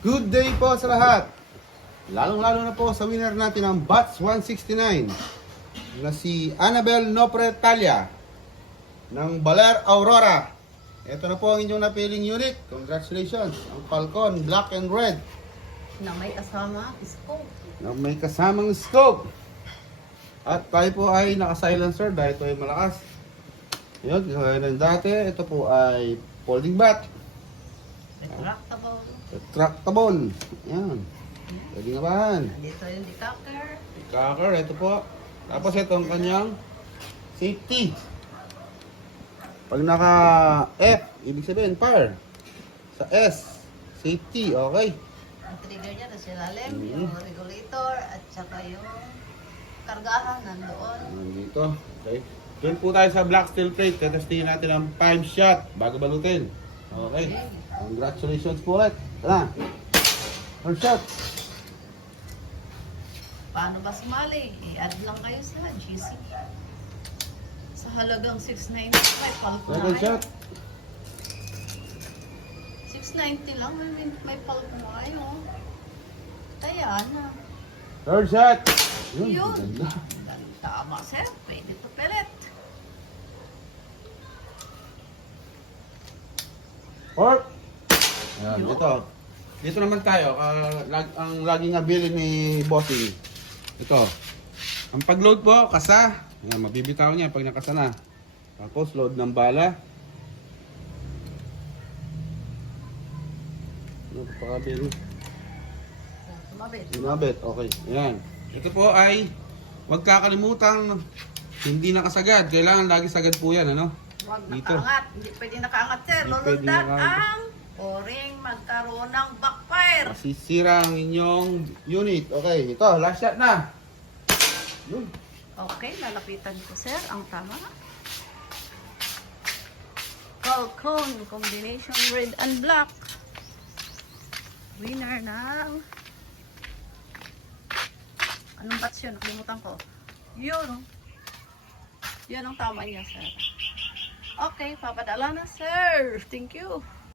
Good day po sa lahat. Lalong-lalo na po sa winner natin ng Bats 169 na si Annabel Nopretalia ng Baler Aurora. Ito na po ang inyong napiling unit. Congratulations. Ang Falcon Black and Red Na may kasama, scope. na may kasamang scope. At tayo po ay naka-silencer dahil ito ay malakas. Yun, gaya ng dati. Ito po ay folding bat. Retractable. Retractable. Yan. Pwede nga bahan. Dito yung decocker. Cocker, ito po. Tapos ito ang kanyang safety. Pag naka F, ibig sabihin fire. Sa S, safety, okay. Ang trigger niya na silalim, Mhm. yung regulator, at saka yung kargahan nandoon. Nandito, okay. Doon po tayo sa black steel plate. Tetestingin natin ang 5 shot bago balutin. Okay. Congratulations po ulit. Tara. First shot. Paano ba sumali? I-add lang kayo sa GC. Sa halagang 695, palp na Second kayo. shot. 690 lang, may palp na kayo. Kaya na. Third shot. Yun, Yun. ganda. Tama sir, pwede to pelet. Fourth. Yan, Yun. dito. Dito naman tayo. Ang laging nabili ni Bossing. Ito. Ang pag-load po, kasa. Yan, mabibitaw niya pag nakasa na. Tapos, load ng bala. Ano pa kabili? Sumabit. Sinabit. Okay. Yan. Ito po ay, huwag kakalimutan, hindi nakasagad. Kailangan lagi sagad po yan, ano? Huwag Dito. nakaangat. Hindi pwede nakaangat sir. Hindi pwede Lulundag nakaangat. ang o-ring magkaroon ng backfire. Masisira ang inyong unit. Okay, ito, last shot na. Yun. Okay, lalapitan ko sir ang tama. Falcon combination red and black. Winner ng anong bats yun? Nakalimutan ko. Yun. Yun ang tama niya sir. Okay, papadala na sir. Thank you.